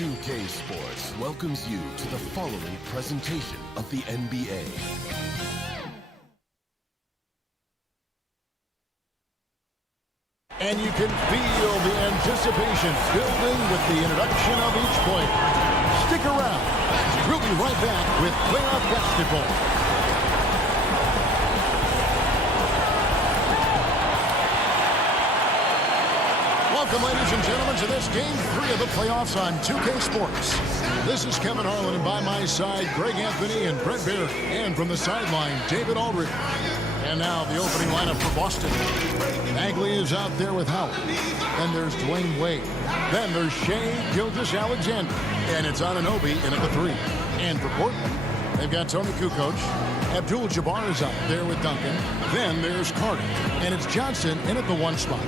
2K Sports welcomes you to the following presentation of the NBA. And you can feel the anticipation building with the introduction of each player. Stick around. We'll be right back with playoff basketball. Welcome, ladies and gentlemen, to this Game 3 of the playoffs on 2K Sports. This is Kevin Harlan, and by my side, Greg Anthony and Brett Baer. And from the sideline, David Aldridge. And now the opening lineup for Boston. Bagley is out there with Howard. Then there's Dwayne Wade. Then there's Shea Gilgeous-Alexander. And it's Anunoby in at the 3. And for Portland, they've got Tony Kukoc. Abdul-Jabbar is out there with Duncan. Then there's Carter. And it's Johnson in at the 1 spot.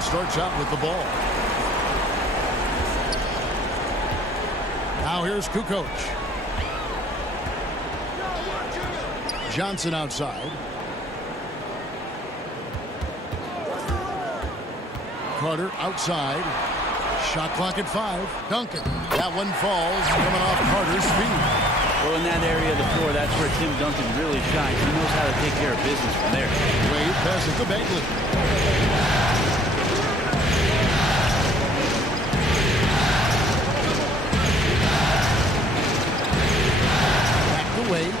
Starts out with the ball. Now here's Kukoc. Johnson outside. Carter outside. Shot clock at 5. Duncan. That one falls, coming off Carter's feet. Well, in that area of the floor, that's where Tim Duncan really shines. He knows how to take care of business from there. Wade passes to Bagley. Wade.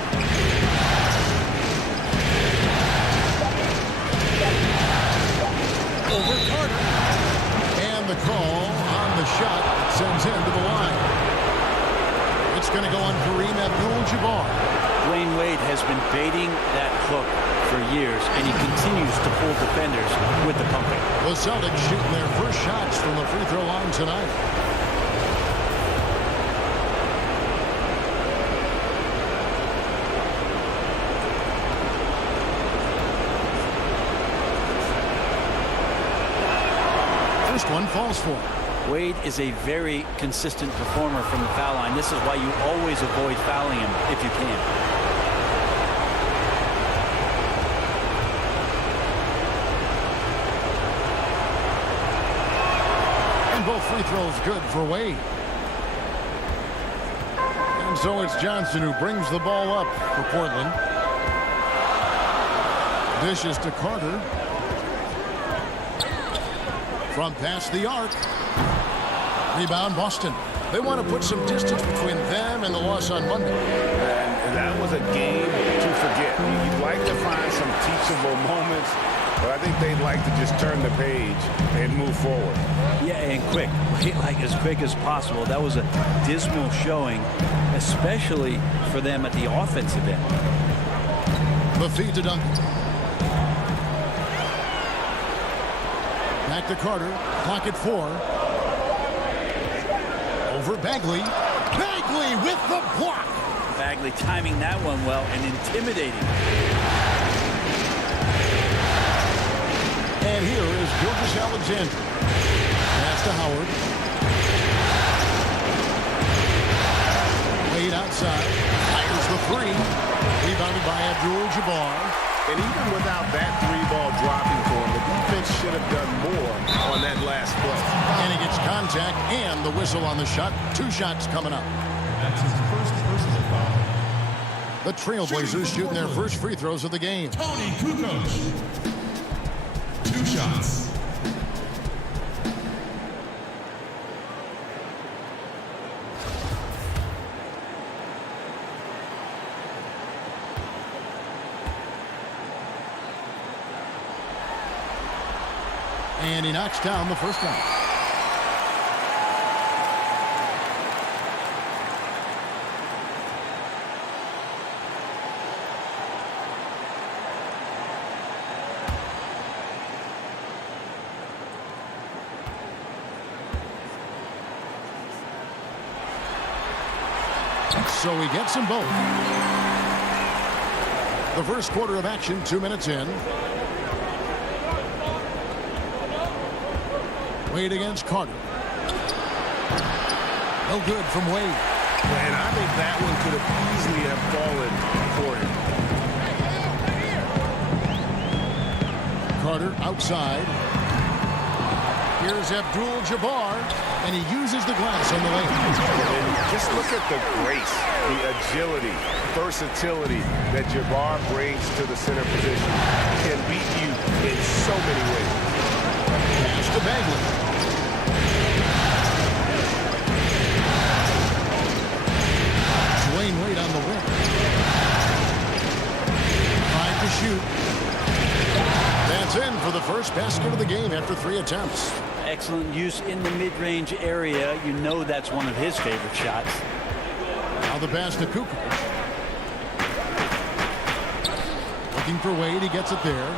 Over Carter. And the call on the shot sends him to the line. It's going to go on Kareem Abdul-Jabbar. Dwayne Wade has been baiting that hook for years, and he continues to pull defenders with the pumping. The Celtics shooting their first shots from the free throw line tonight. One falls for him. Wade is a very consistent performer from the foul line. This is why you always avoid fouling him if you can. And both free throws good for Wade. And so it's Johnson who brings the ball up for Portland. Dishes to Carter. From past the arc. Rebound Boston. They want to put some distance between them and the loss on Monday. And that was a game to forget. You'd like to find some teachable moments, but I think they'd like to just turn the page and move forward. Yeah, and quick. Like as quick as possible. That was a dismal showing, especially for them at the offensive end. The feed to Duncan. Back to Carter. Clock at 4. Over Bagley. Bagley with the block. Bagley timing that one well and intimidating. And here is Gilgeous-Alexander. Pass to Howard. Wade outside. Fires the 3. Rebounded by Abdul-Jabbar. And even without that 3-ball dropping for him, the defense should have done more on that last play. And he gets contact and the whistle on the shot. 2 shots coming up. That's his first personal foul. The Trailblazers shooting their first free throws of the game. Tony Kukoc. 2 shots. And he knocks down the first one. So he gets them both. The first quarter of action, 2 minutes in. Wade against Carter. No good from Wade. And I think that one could have easily have fallen for him. Carter outside. Here's Abdul-Jabbar, and he uses the glass on the lane. And just look at the grace, the agility, versatility that Jabbar brings to the center position. Can beat you in so many ways. Pass to Bagley. Dwayne Wade on the wing. Trying to shoot. That's in for the first basket of the game after 3 attempts. Excellent use in the mid-range area. You know that's one of his favorite shots. Now the pass to Kukoc. Looking for Wade. He gets it there.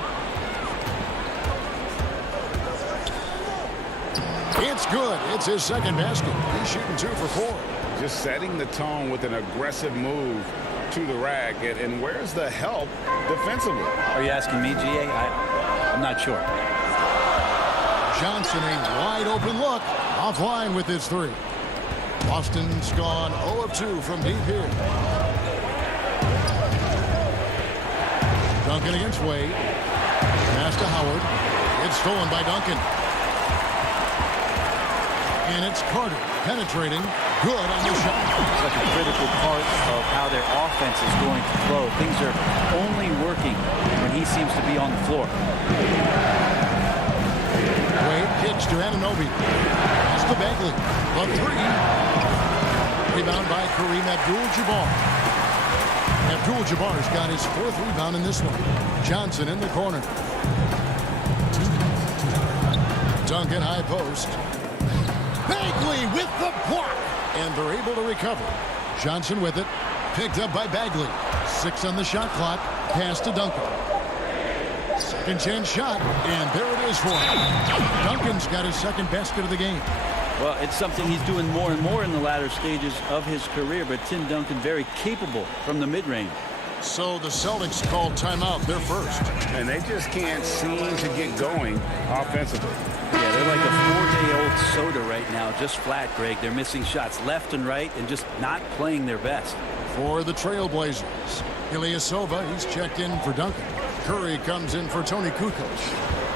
It's good. It's his second basket. He's shooting 2 for 4. Just setting the tone with an aggressive move to the rack. And where's the help defensively? Are you asking me, GA? I'm not sure. Johnson, a wide open look. Offline with his 3. Boston's gone 0 of 2 from deep here. Duncan against Wade. Pass to Howard. It's stolen by Duncan. And it's Carter penetrating. Good on the shot. It's like a critical part of how their offense is going to flow. Things are only working when he seems to be on the floor. Wade kicks to Anunoby. Pass to Bagley. A 3. Rebound by Kareem Abdul-Jabbar. Abdul-Jabbar's got his 4th rebound in this one. Johnson in the corner. Duncan high post. Bagley with the block. And they're able to recover. Johnson with it. Picked up by Bagley. 6 on the shot clock. Pass to Duncan. Second chance shot. And there it is for him. Duncan's got his second basket of the game. Well, it's something he's doing more and more in the latter stages of his career, but Tim Duncan very capable from the mid-range. So the Celtics called timeout. They're first. And they just can't seem to get going offensively. Yeah, they're like a 4-day-old soda right now, just flat, Greg. They're missing shots left and right and just not playing their best. For the Trailblazers, Ilyasova, he's checked in for Duncan. Curry comes in for Tony Kukoc.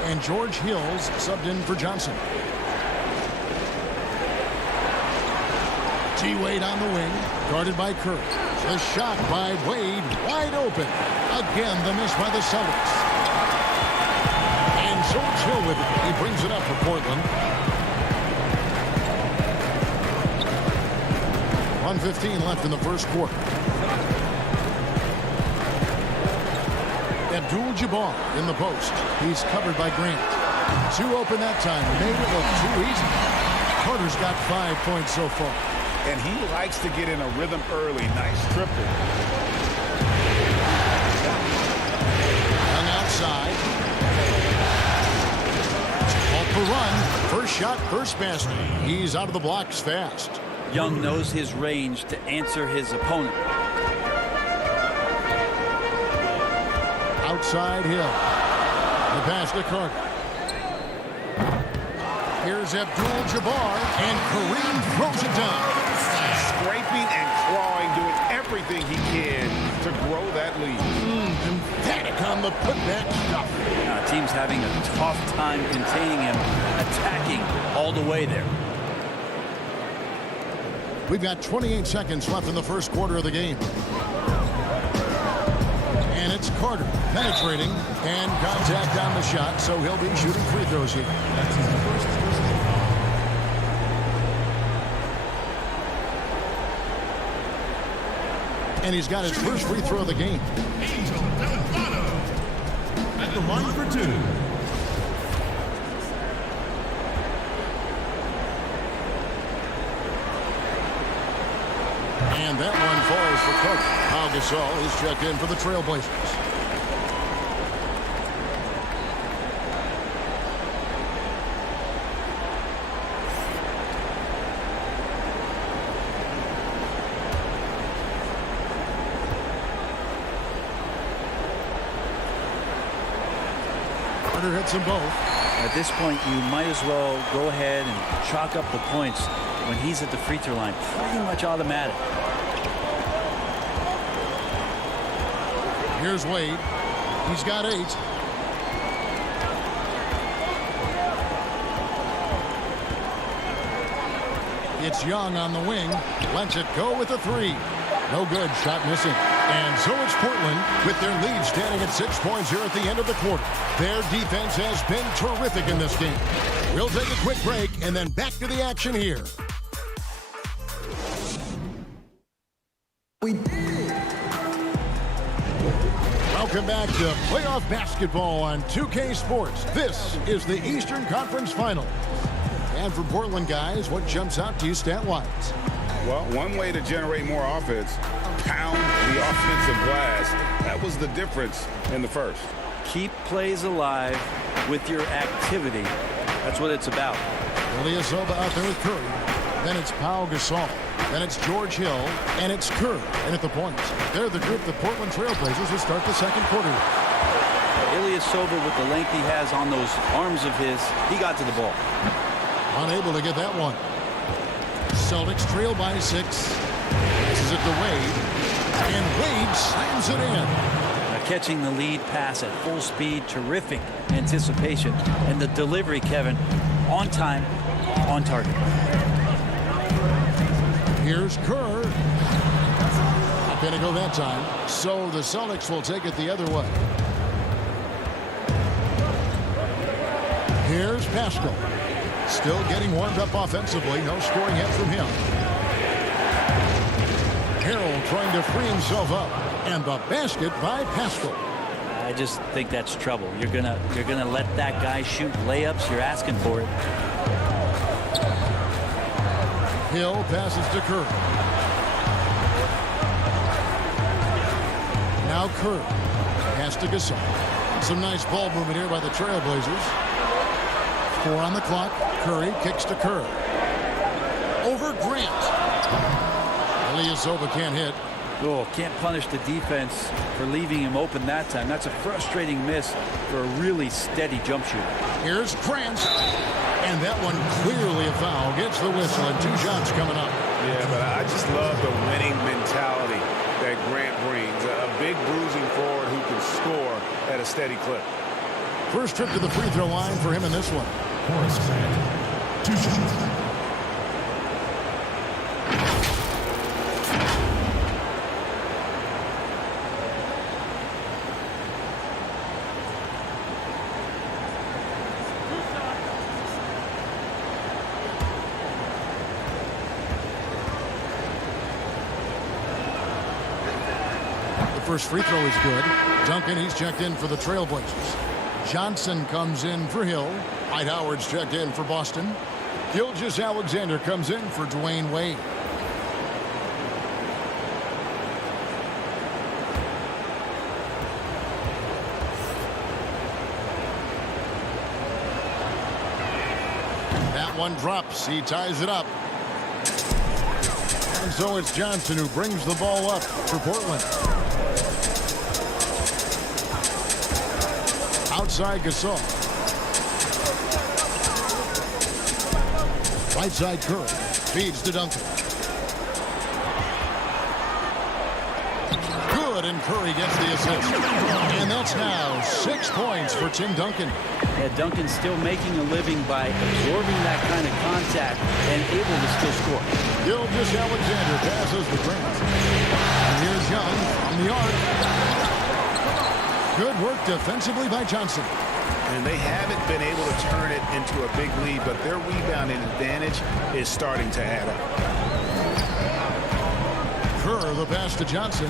And George Hill's subbed in for Johnson. T. Wade on the wing, guarded by Curry. The shot by Wade, wide open. Again, the miss by the Celtics. And George Hill with it. He brings it up for Portland. 1:15 left in the first quarter. Abdul-Jabbar in the post. He's covered by Grant. 2 open that time. Made it look too easy. Carter's got 5 points so far. And he likes to get in a rhythm early. Nice triple. Young outside. Called for run. First shot, first basket. He's out of the blocks fast. Young knows his range to answer his opponent. Outside Hill. The pass to Carter. Here's Abdul-Jabbar, and Kareem throws it down. Scraping and clawing, doing everything he can to grow that lead. Emphatic on the putback stuff. Team's having a tough time containing him, attacking all the way there. We've got 28 seconds left in the first quarter of the game. And it's Carter penetrating and contact on the shot, so he'll be shooting free throws here. That's his first personal foul. And he's got his first free throw of the game. Angel Delfino at the line for 2. And that one falls for Carter. Pau Gasol is checked in for the Trailblazers. Carter hits them both. At this point, you might as well go ahead and chalk up the points when he's at the free throw line. Pretty much automatic. Here's Wade. He's got 8. It's Young on the wing. Lets it go with a 3. No good. Shot missing. And so it's Portland with their lead standing at 6 points here at the end of the quarter. Their defense has been terrific in this game. We'll take a quick break and then back to the action here. Welcome back to playoff basketball on 2K Sports. This is the Eastern Conference Final. And for Portland, guys, what jumps out to you stat-wise? Well, one way to generate more offense, pound the offensive glass. That was the difference in the first. Keep plays alive with your activity. That's what it's about. Ilyasova out there with Curry. Then it's Pau Gasol. Then it's George Hill. And it's Kerr. And at the point, they're the group the Portland Trailblazers will start the second quarter. Ilyasova, with the length he has on those arms of his, he got to the ball. Unable to get that one. Celtics trail by 6. This is it to Wade. And Wade slams it in. Now catching the lead pass at full speed, terrific anticipation. And the delivery, Kevin, on time, on target. Here's Kerr. Not going to go that time. So the Celtics will take it the other way. Here's Pascal. Still getting warmed up offensively. No scoring yet from him. Harrell trying to free himself up. And the basket by Pascal. I just think that's trouble. You're gonna let that guy shoot layups. You're asking for it. Hill passes to Kerr. Now Kerr. Pass to Gasol. Some nice ball movement here by the Trailblazers. 4 on the clock. Curry kicks to Kerr. Over Grant. Ilyasova can't hit. Oh, can't punish the defense for leaving him open that time. That's a frustrating miss for a really steady jump shooter. Here's Grant. And that one clearly a foul. Gets the whistle and 2 shots coming up. Yeah, but I just love the winning mentality that Grant brings. A big bruising forward who can score at a steady clip. First trip to the free throw line for him in this one. Horace Grant, 2 shots. First free throw is good. Duncan, he's checked in for the Trailblazers. Johnson comes in for Hill. Dwight Howard's checked in for Boston. Gilgeous-Alexander comes in for Dwayne Wade. That one drops. He ties it up. And so it's Johnson who brings the ball up for Portland. Outside Gasol. Right side Curry. Feeds to Duncan. Good, and Curry gets the assist. And that's now 6 points for Tim Duncan. Yeah, Duncan's still making a living by absorbing that kind of contact and able to still score. Gilgeous-Alexander passes the Grant. And here's Young from the arc. Good work defensively by Johnson. And they haven't been able to turn it into a big lead, but their rebounding advantage is starting to add up. Kerr, the pass to Johnson.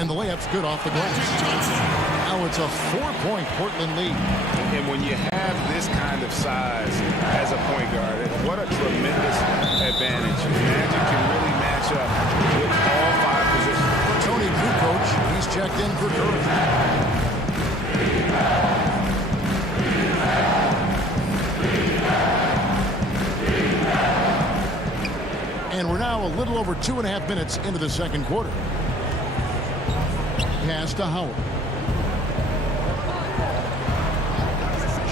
And the layup's good off the glass. Now it's a 4-point Portland lead. And when you have this kind of size as a point guard, what a tremendous advantage. Magic can really match up with all 5 positions. Tony Kukoc, he's checked in for Curry. And we're now a little over 2.5 minutes into the second quarter. Pass to Howard.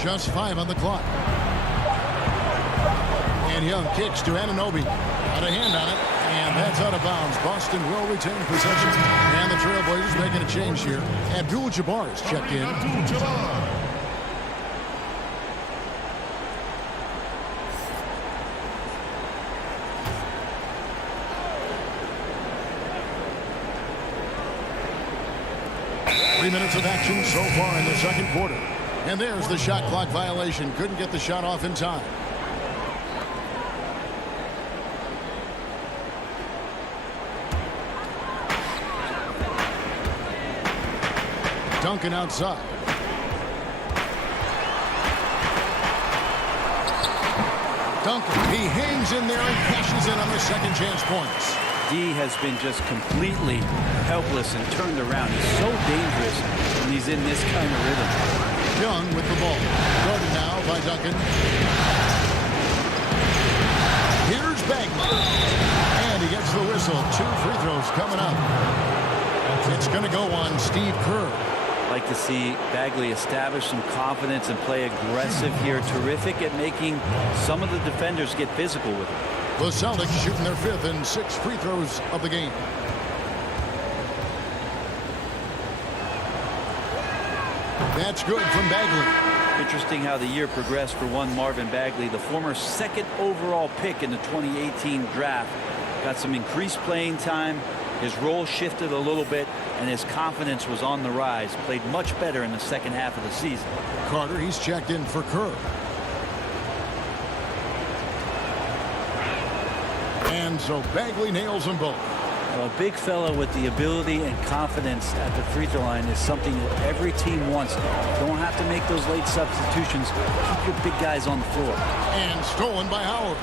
Just 5 on the clock. And Young kicks to Anunoby. Got a hand on it, and that's out of bounds. Boston will retain possession. And the Trailblazers making a change here. Abdul-Jabbar is checked in. Abdul-Jabbar. 3 minutes of action so far in the second quarter. And there's the shot clock violation. Couldn't get the shot off in time. Duncan outside. Duncan, he hangs in there and cashes in on the second chance points. D has been just completely helpless and turned around. He's so dangerous when he's in this kind of rhythm. Young with the ball. Guarded now by Duncan. Here's Bagley. And he gets the whistle. 2 free throws coming up. It's going to go on Steve Kerr. Like to see Bagley establish some confidence and play aggressive here. Terrific at making some of the defenders get physical with him. The Celtics shooting their 5th and 6th free throws of the game. That's good from Bagley. Interesting how the year progressed for one Marvin Bagley, the former 2nd overall pick in the 2018 draft. Got some increased playing time. His role shifted a little bit, and his confidence was on the rise. Played much better in the second half of the season. Carter, he's checked in for Kerr. And so Bagley nails them both. Well, a big fella with the ability and confidence at the free throw line is something that every team wants. Don't have to make those late substitutions. Keep your big guys on the floor. And stolen by Howard.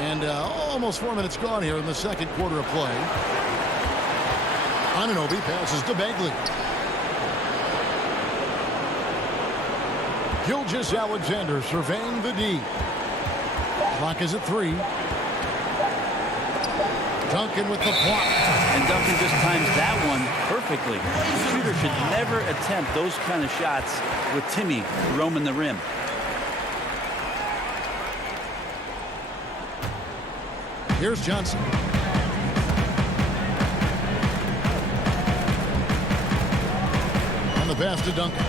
And almost 4 minutes gone here in the second quarter of play. Anunoby passes to Bagley. Gilgeous-Alexander surveying the D. Clock is at 3. Duncan with the block. And Duncan just times that one perfectly. The shooter should never attempt those kind of shots with Timmy roaming the rim. Here's Johnson. On the pass to Duncan.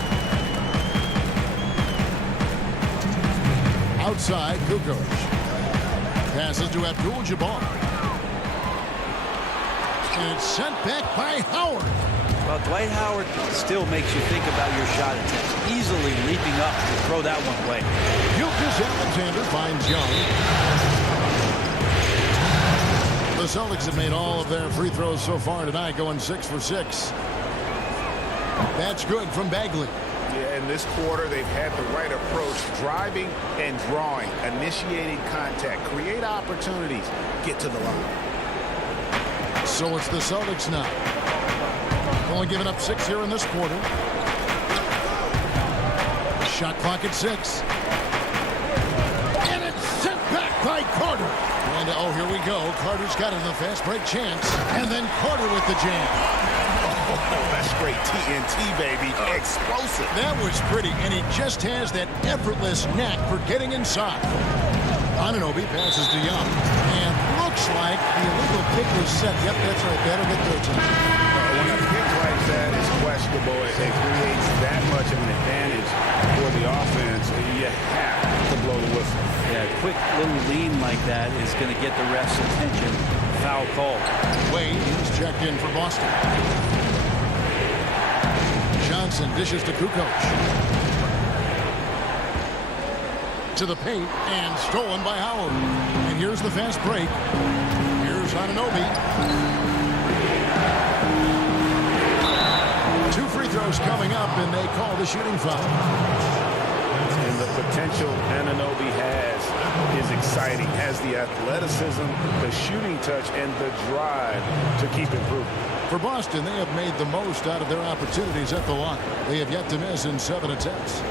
Outside, Kukoc. Passes to Abdul-Jabbar. And it's sent back by Howard. Well, Dwight Howard still makes you think about your shot attempts. Easily leaping up to throw that one away. Gilgeous-Alexander finds Young. The Celtics have made all of their free throws so far tonight, going 6 for 6. That's good from Bagley. Yeah, in this quarter, they've had the right approach, driving and drawing, initiating contact, create opportunities, get to the line. So it's the Celtics now. Only giving up 6 here in this quarter. Shot clock at 6. And it's sent back by Carter. And oh, here we go. Carter's got it in the fast break chance. And then Carter with the jam. Oh, that's straight TNT, baby. Explosive. That was pretty, and he just has that effortless knack for getting inside. Anunoby passes to Young, and looks like the illegal pick was set. Yep, that's right. That'll get their time. When a pick like that is questionable, it creates that much of an advantage for the offense. You have to blow the whistle. Yeah, a quick little lean like that is going to get the ref's attention. Foul call. Wade is checked in for Boston. Johnson dishes to Kukoc. To the paint, and stolen by Howard. And here's the fast break. Here's Anunoby. 2 free throws coming up, and they call the shooting foul. And the potential Anunoby has is exciting. Has the athleticism, the shooting touch, and the drive to keep improving. For Boston, they have made the most out of their opportunities at the line. They have yet to miss in 7 attempts.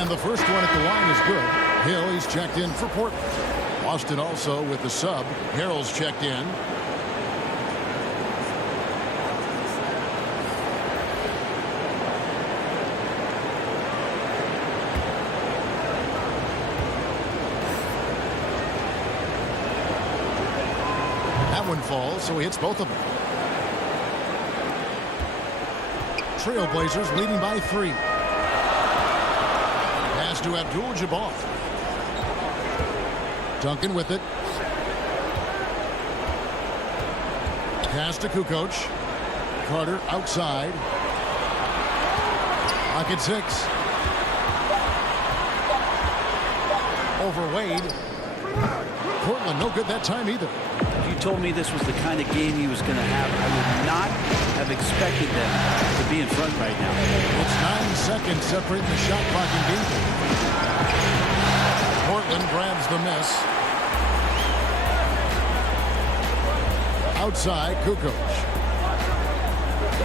And the first one at the line is good. Hill, he's checked in for Portland. Boston also with the sub. Harrell's checked in. falls, so he hits both of them. Trailblazers leading by 3. Pass to Abdul-Jabbar. Duncan with it. Pass to Kukoc. Carter outside. Pocket 6. Over Wade. Portland no good that time either. If you told me this was the kind of game he was going to have, I would not have expected them to be in front right now. It's 9 seconds separating the shot clock and game time. Portland grabs the miss. Outside, Kukoc.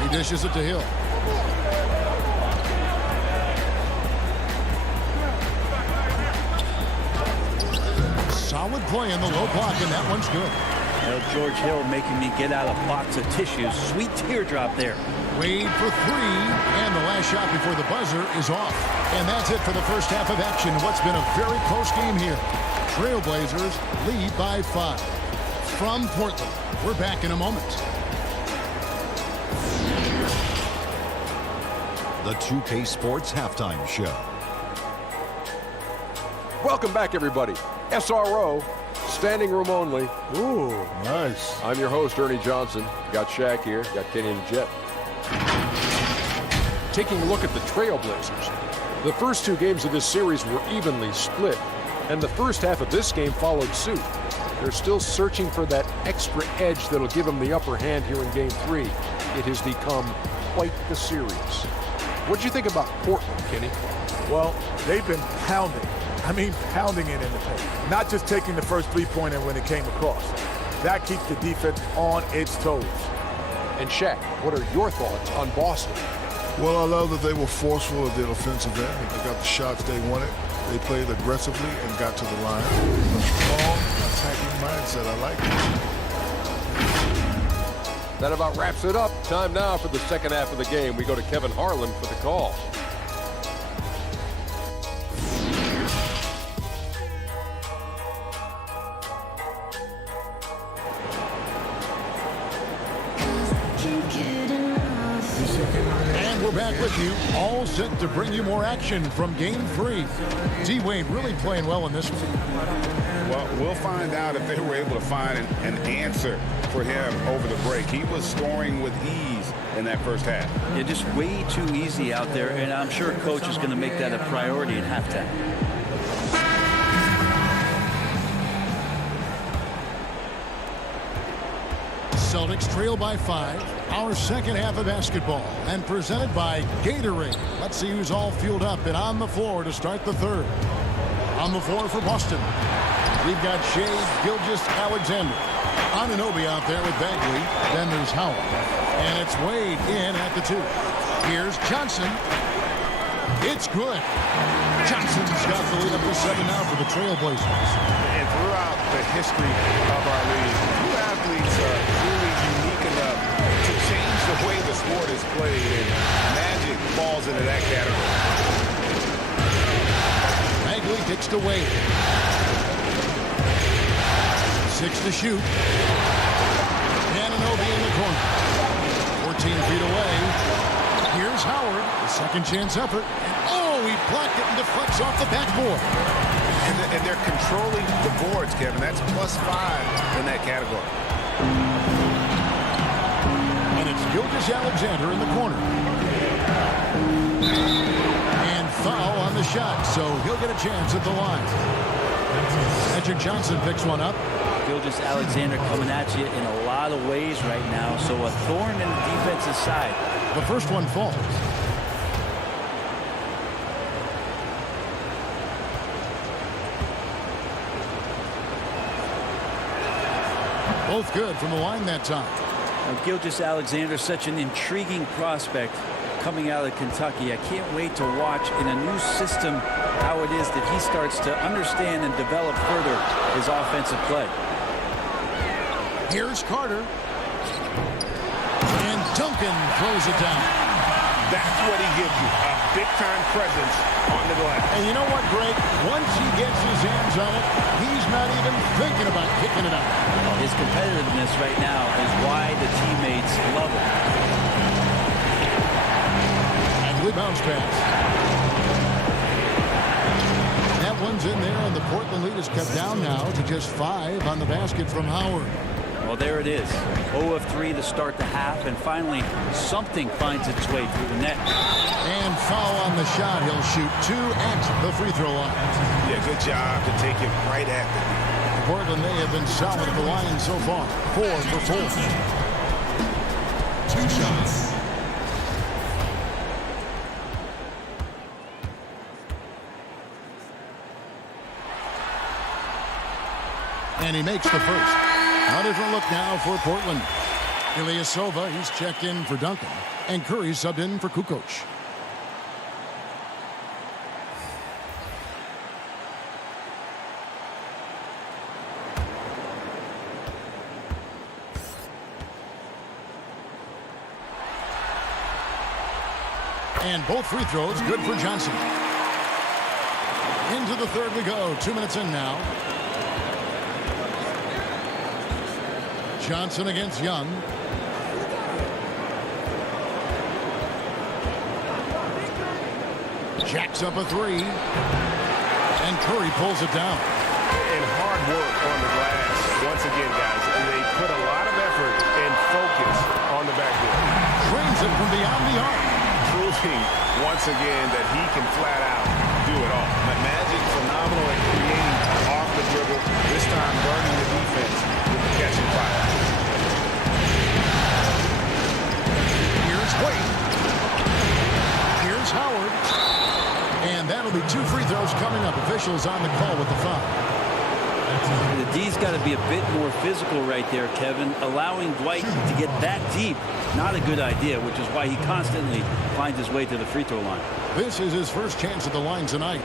He dishes it to Hill. Solid play in the low block, and that one's good. Well, George Hill making me get out a box of tissues. Sweet teardrop there. Wade for 3, and the last shot before the buzzer is off. And that's it for the first half of action. What's been a very close game here. Trailblazers lead by 5. From Portland, we're back in a moment. The 2K Sports Halftime Show. Welcome back, everybody. SRO, standing room only. Ooh, nice. I'm your host, Ernie Johnson. Got Shaq here, got Kenny and Jet. Taking a look at the Trailblazers. The first 2 games of this series were evenly split, and the first half of this game followed suit. They're still searching for that extra edge that'll give them the upper hand here in Game 3. It has become quite the series. What'd you think about Portland, Kenny? Well, they've been pounding. I mean, pounding it in the paint. Not just taking the first three-pointer when it came across. That keeps the defense on its toes. And Shaq, what are your thoughts on Boston? Well, I love that they were forceful at their offensive end. They got the shots they wanted. They played aggressively and got to the line. A strong attacking mindset. I like it. That about wraps it up. Time now for the second half of the game. We go to Kevin Harlan for the call. And we're back with you, all set to bring you more action from Game 3. D-Wade really playing well in this one. Well, we'll find out if they were able to find an answer for him over the break. He was scoring with ease in that first half. Yeah, just way too easy out there, and I'm sure Coach is going to make that a priority at halftime. Celtics trail by 5. Our second half of basketball, and presented by Gatorade. Let's see who's all fueled up and on the floor to start the third. On the floor for Boston, we've got Shea Gilgeous-Alexander. Anunoby out there with Bagley. Then there's Howard. And it's Wade in at the 2. Here's Johnson. It's good. Johnson's got the lead up to 7 now for the Trailblazers. And throughout the history of our league, few athletes are truly unique enough to change the way the sport is played, and Magic falls into that category. Bagley kicks to Wade. 6 to shoot. Anunoby in the corner. 14 feet away. Here's Howard. The second chance effort. Oh, he blocked it and deflects off the backboard. And they're controlling the boards, Kevin. That's +5 in that category. And it's Gilgeous-Alexander in the corner. And foul on the shot, so he'll get a chance at the line. Magic Johnson picks one up. Gilgeous-Alexander coming at you in a lot of ways right now, so a thorn in the defensive side. The first one falls. Both good from the line that time. Now, Gilgeous-Alexander, such an intriguing prospect coming out of Kentucky. I can't wait to watch in a new system how it is that he starts to understand and develop further his offensive play. Here's Carter. And Duncan throws it down. That's what he gives you, a big-time presence on the glass. And you know what, Greg? Once he gets his hands on it, he's not even thinking about kicking it out. His competitiveness right now is why the teammates love him. And we bounce pass. That one's in there, and the Portland lead is cut down now to just 5 on the basket from Howard. Well, there it is. 0 of 3 to start the half, and finally something finds its way through the net. And foul on the shot. He'll shoot 2 at the free throw line. Yeah, good job to take it right at the knee. Portland, they have been solid at the line so far. 4 for 4. 2 shots. And he makes the first. A different look now for Portland. Ilyasova, he's checked in for Duncan. And Curry subbed in for Kukoc. And both free throws good for Johnson. Into the third we go. 2 minutes in now. Johnson against Young. Jacks up a 3. And Curry pulls it down. And hard work on the glass. Once again, guys, they put a lot of effort and focus on the backboard. Trains it from beyond the arc. Proving once again that he can flat out do it all. Magic phenomenal at creating off the dribble. This time burning the defense with the catch and fire. Here's Wade. Here's Howard. And that'll be 2 free throws coming up. Officials on the call with the foul. The D's got to be a bit more physical right there, Kevin. Allowing Dwight to get that deep, not a good idea, which is why he constantly finds his way to the free throw line. This is his first chance at the line tonight.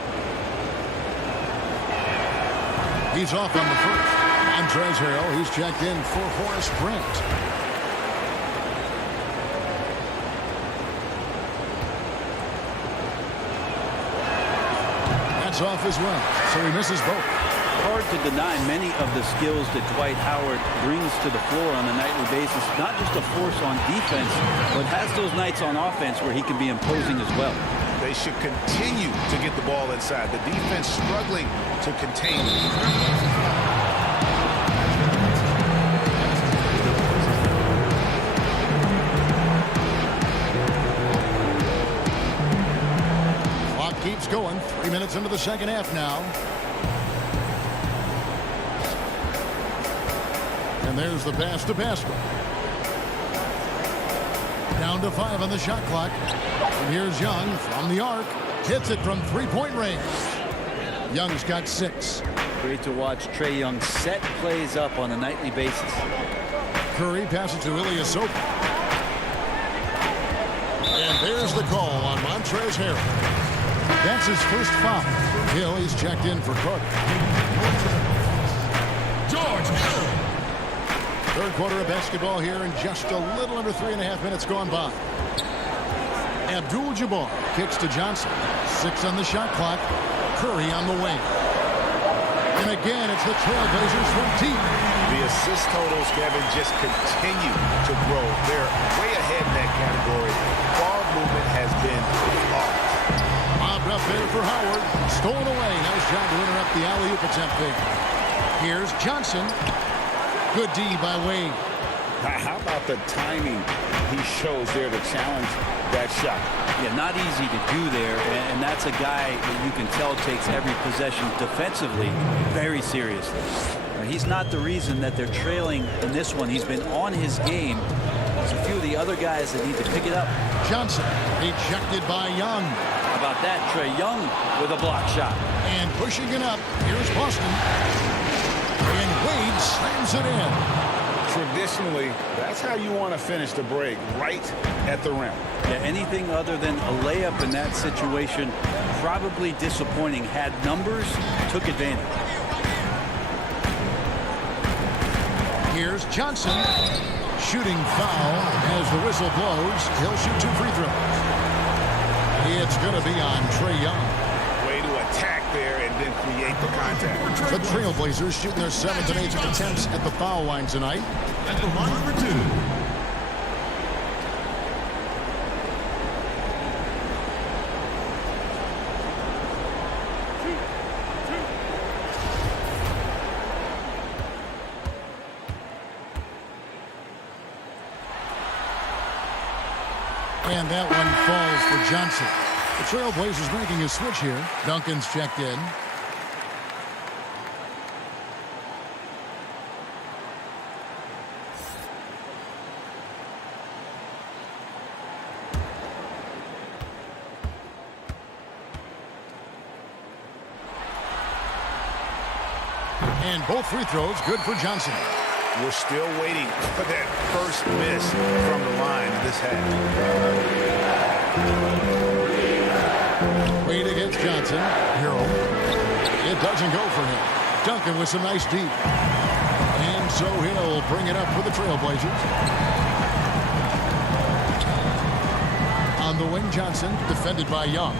He's off on the first. Montrezl Harrell, he's checked in for Horace Grant. That's off as well, so he misses both. Hard to deny many of the skills that Dwight Howard brings to the floor on a nightly basis. Not just a force on defense, but has those nights on offense where he can be imposing as well. They should continue to get the ball inside. The defense struggling to contain it. Keeps going. 3 minutes into the second half now. And there's the pass to Pascal. Down to 5 on the shot clock. And here's Young from the arc. Hits it from 3-point range. Young's got 6. Great to watch Trae Young set plays up on a nightly basis. Curry passes to Ilyasova. And there's the call on Montrezl Harrell. That's his first foul. Hill, he's checked in for Carter. George Hill. Third quarter of basketball here in just a little under 3.5 minutes gone by. Abdul-Jabbar kicks to Johnson. 6 on the shot clock. Curry on the wing. And again, it's the Trailblazers from deep. The assist totals, Kevin, just continue to grow. They're way ahead in that category. Ball movement has been flawless. Up there for Howard. Stolen away. Nice job to interrupt the alley-oop attempt there. Here's Johnson. Good D by Wade. How about the timing he shows there to challenge that shot? Yeah, not easy to do there, and that's a guy that you can tell takes every possession defensively very seriously. He's not the reason that they're trailing in this one. He's been on his game. There's a few of the other guys that need to pick it up. Johnson ejected by Young. How about that? Trae Young with a block shot. And pushing it up. Here's Boston. And Wade slams it in. Traditionally, that's how you want to finish the break, right at the rim. Yeah, anything other than a layup in that situation, probably disappointing. Had numbers, took advantage. Here's Johnson. Shooting foul as the whistle blows. He'll shoot 2 free throws. It's going to be on Trae Young. Way to attack there and then create the contact. The Trailblazers shooting their 7th and 8th attempts at the foul line tonight. At the line number 2. And that one falls for Johnson. The Trailblazers making a switch here. Duncan's checked in. And both free throws good for Johnson. We're still waiting for that first miss from the line in this half. Wade against Johnson. Hero. It doesn't go for him. Duncan with some nice deep. And so he'll bring it up for the Trailblazers. On the wing, Johnson, defended by Young.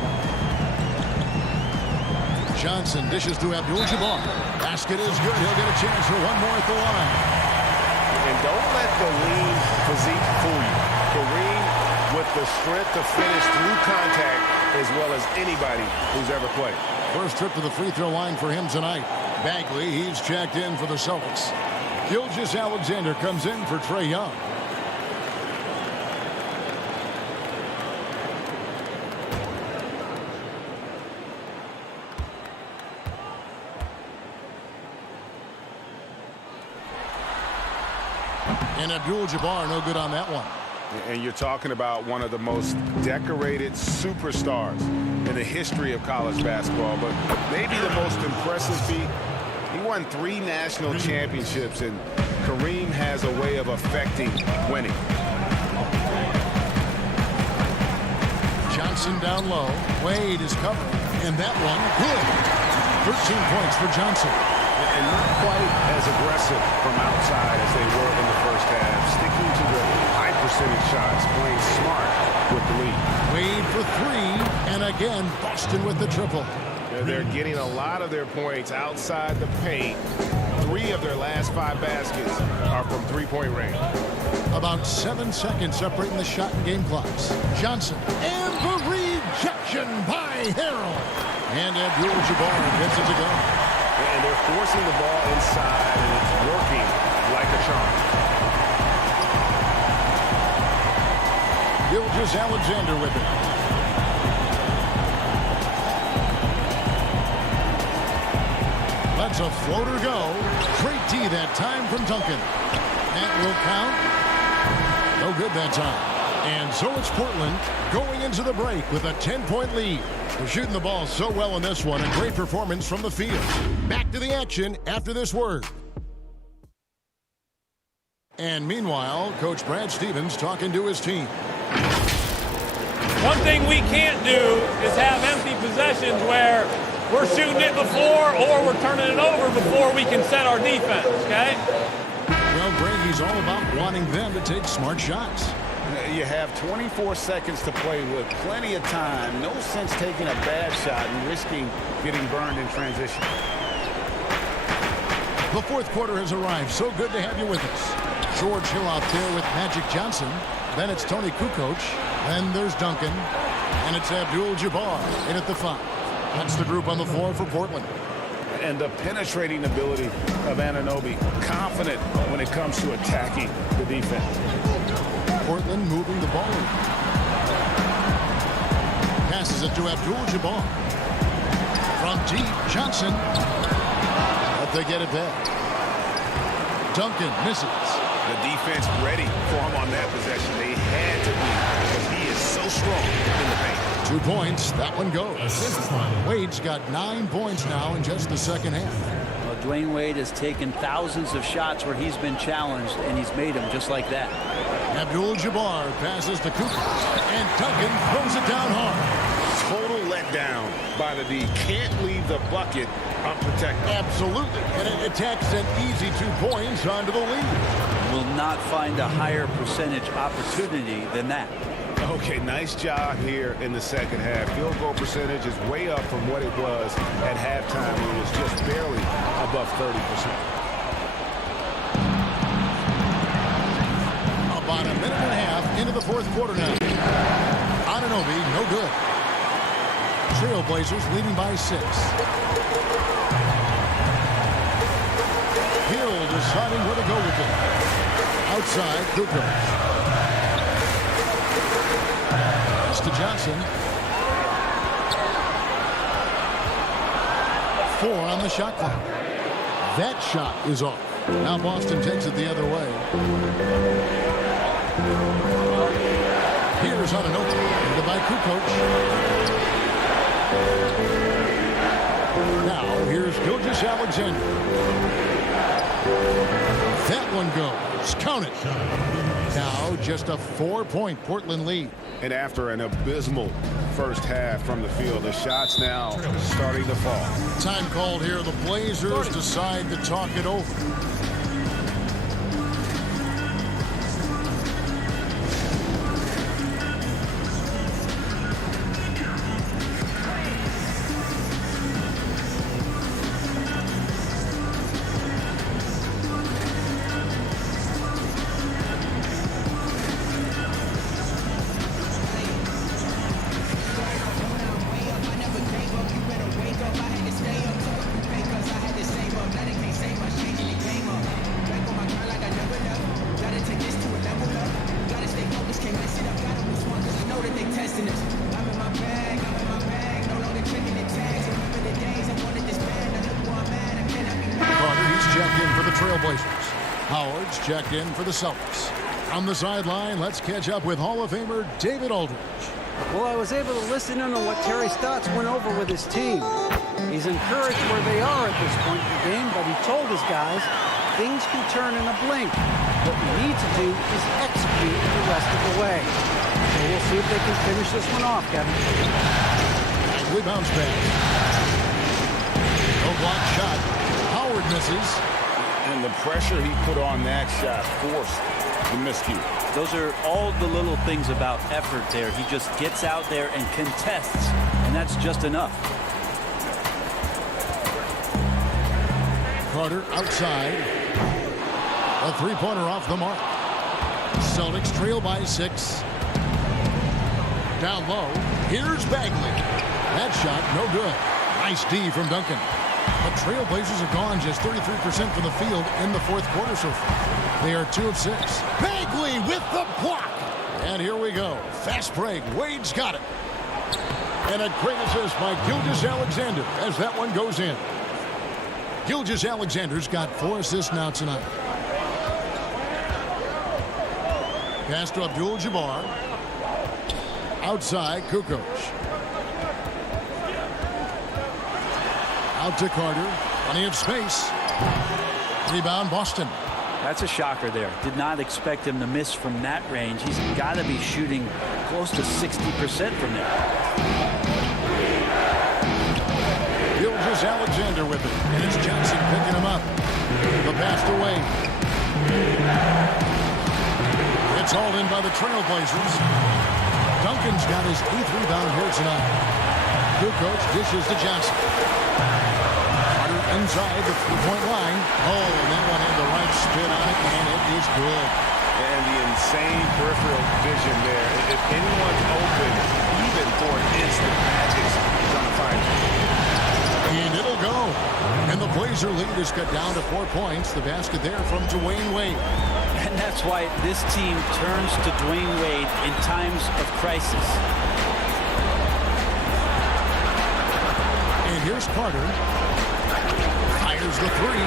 Johnson dishes to Abdul-Jabbar. Basket is good. He'll get a chance for one more at the line. And don't let the lean physique fool you. Kareem with the strength to finish through contact as well as anybody who's ever played. First trip to the free throw line for him tonight. Bagley, he's checked in for the Celtics. Gilgeous-Alexander comes in for Trae Young. And Abdul-Jabbar, no good on that one. And you're talking about one of the most decorated superstars in the history of college basketball, but maybe the most impressive feat. He won 3 national championships, and Kareem has a way of affecting winning. Johnson down low. Wade is covered. And that one, good. 13 points for Johnson. And not quite as aggressive from outside as they were in the first half. Sticking to the high percentage shots, playing smart with the lead. Wade for 3, and again, Boston with the triple. They're getting a lot of their points outside the paint. 3 of their last 5 baskets are from three-point range. About 7 seconds separating the shot and game clocks. Johnson, and the rejection by Harrell. And Abdul-Jabbar gets it to go. And they're forcing the ball inside, and it's working like a charm. Gilgeous-Alexander with it. Lets a floater go. Great D that time from Duncan. That will count. No good that time. And so it's Portland going into the break with a 10-point lead. They're shooting the ball so well in this one. A great performance from the field. Back to the action after this word. And meanwhile, Coach Brad Stevens talking to his team. One thing we can't do is have empty possessions where we're shooting it before or we're turning it over before we can set our defense, okay? Well, Greg, he's all about wanting them to take smart shots. You have 24 seconds to play with, plenty of time. No sense taking a bad shot and risking getting burned in transition. The fourth quarter has arrived. So good to have you with us. George Hill out there with Magic Johnson. Then it's Tony Kukoc. Then there's Duncan. And it's Abdul-Jabbar in at the 5. That's the group on the floor for Portland. And the penetrating ability of Anunoby. Confident when it comes to attacking the defense. Portland moving the ball. Passes it to Abdul-Jabbar. From deep, Johnson. But they get it back. Duncan misses. The defense ready for him on that possession. They had to be because he is so strong in the paint. 2 points. That one goes. Wade's got 9 points now in just the second half. Well, Dwayne Wade has taken thousands of shots where he's been challenged, and he's made them just like that. Abdul-Jabbar passes to Cooper, and Duncan throws it down hard. Total letdown by the D. Can't leave the bucket unprotected. Absolutely, and it attacks an easy 2 points onto the lead. Will not find a higher percentage opportunity than that. Okay, nice job here in the second half. Field goal percentage is way up from what it was at halftime. It was just barely above 30%. About a minute and a half into the fourth quarter now. Anunoby, no good. Trailblazers leading by 6. Hill deciding where to go with it. Outside, Kukoc. To Johnson. 4 on the shot clock. That shot is off. Now Boston takes it the other way. Here's Anunoby. Into by Kukoc. Now here's Gilgeous-Alexander. That one goes. Count it. Now just a 4-point Portland lead. And after an abysmal first half from the field, the shots now starting to fall. Time called here. The Blazers decide to talk it over. Howard's checked in for the Celtics. On the sideline, let's catch up with Hall of Famer David Aldridge. Well, I was able to listen in on what Terry Stotts went over with his team. He's encouraged where they are at this point in the game, but he told his guys things can turn in a blink. What we need to do is execute the rest of the way. So we'll see if they can finish this one off, Kevin. We bounce back. No block shot. Howard misses. And the pressure he put on that shot forced the miscue. Those are all the little things about effort there. He just gets out there and contests, and that's just enough. Carter outside. A three-pointer off the mark. Celtics trail by 6. Down low. Here's Bagley. That shot, no good. Nice D from Duncan. The Trailblazers are gone just 33% from the field in the fourth quarter so far. They are 2 of 6. Bagley with the block. And here we go. Fast break. Wade's got it. And a great assist by Gilgeous-Alexander as that one goes in. Gilgeous-Alexander's got 4 assists now tonight. Pass to Abdul-Jabbar. Outside, Kukoc. Out to Carter. Plenty of space. Rebound, Boston. That's a shocker there. Did not expect him to miss from that range. He's got to be shooting close to 60% from there. Gilgeous-Alexander with it. And it's Johnson picking him up. The pass to Wade. It's hauled in by the Trailblazers. Duncan's got his 8th rebound here tonight. Kukoc dishes to Johnson. Inside the three-point line. Oh, and that one had the right spin on it, and it is good. And the insane peripheral vision there. If anyone's open, even for an instant, Magic's gonna find it. And it'll go. And the Blazer lead is cut down to 4 points. The basket there from Dwayne Wade. And that's why this team turns to Dwayne Wade in times of crisis. And here's Carter. Fires the 3.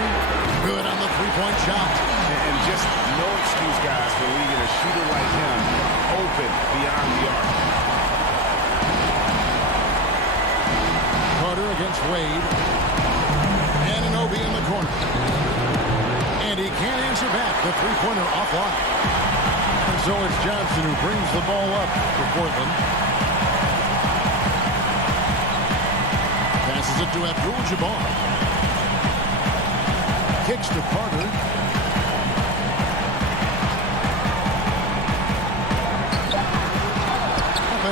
Good on the three-point shot. And just no excuse, guys, for leaving a shooter like him open beyond the arc. Carter against Wade. Anunoby in the corner. And he can't answer back. The three-pointer offline. And so it's Johnson who brings the ball up for Portland. Passes it to Abdul-Jabbar. Kicks to Carter.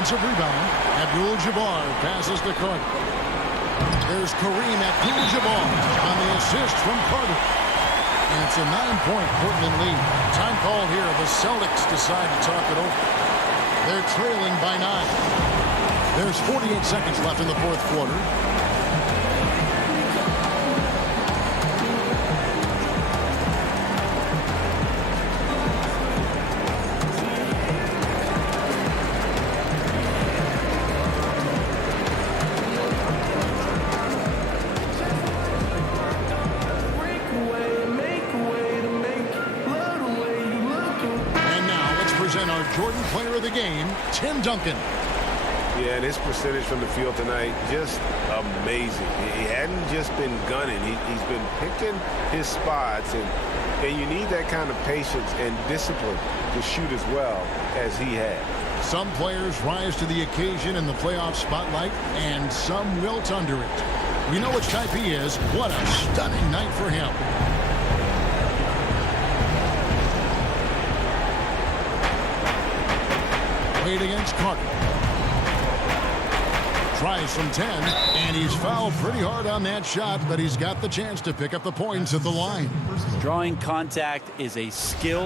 offensive rebound. Abdul-Jabbar passes to Carter. There's Kareem Abdul-Jabbar on the assist from Carter. And it's a 9-point Portland lead. Time called here. The Celtics decide to talk it over. They're trailing by 9. There's 48 seconds left in the fourth quarter. Jordan player of the game, Tim Duncan. Yeah, and his percentage from the field tonight, just amazing. He hadn't just been gunning. He's been picking his spots, and you need that kind of patience and discipline to shoot as well as he had. Some players rise to the occasion in the playoff spotlight, and some wilt under it. We know which type he is. What a stunning night for him. Wade against Carter. Tries from 10, and he's fouled pretty hard on that shot, but he's got the chance to pick up the points at the line. Drawing contact is a skill,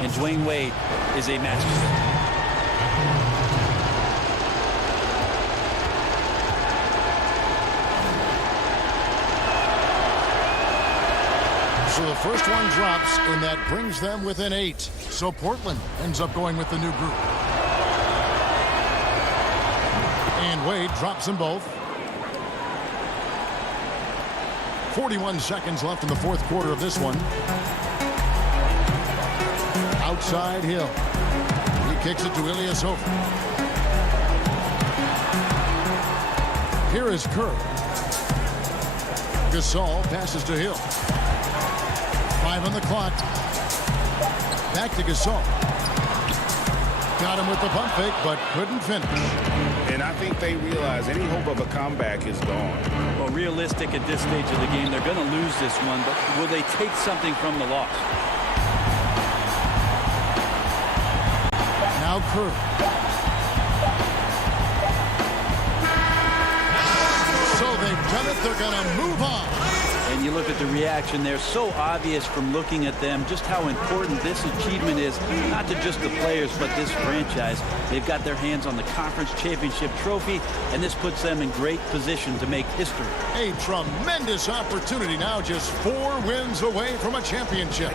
and Dwayne Wade is a master. So the first one drops, and that brings them within 8. So Portland ends up going with the new group. And Wade drops them both. 41 seconds left in the fourth quarter of this one. Outside Hill. He kicks it to Ilyasova. Here is Kerr. Gasol passes to Hill. 5 on the clock. Back to Gasol. Got him with the pump fake, but couldn't finish. And I think they realize any hope of a comeback is gone. Well, realistic at this stage of the game, they're going to lose this one, but will they take something from the loss? Now Kerr. So they've done it. They're going to move on. And you look at the reaction there, so obvious from looking at them just how important this achievement is, not to just the players, but this franchise. They've got their hands on the conference championship trophy, and this puts them in great position to make history. A tremendous opportunity now, just 4 wins away from a championship.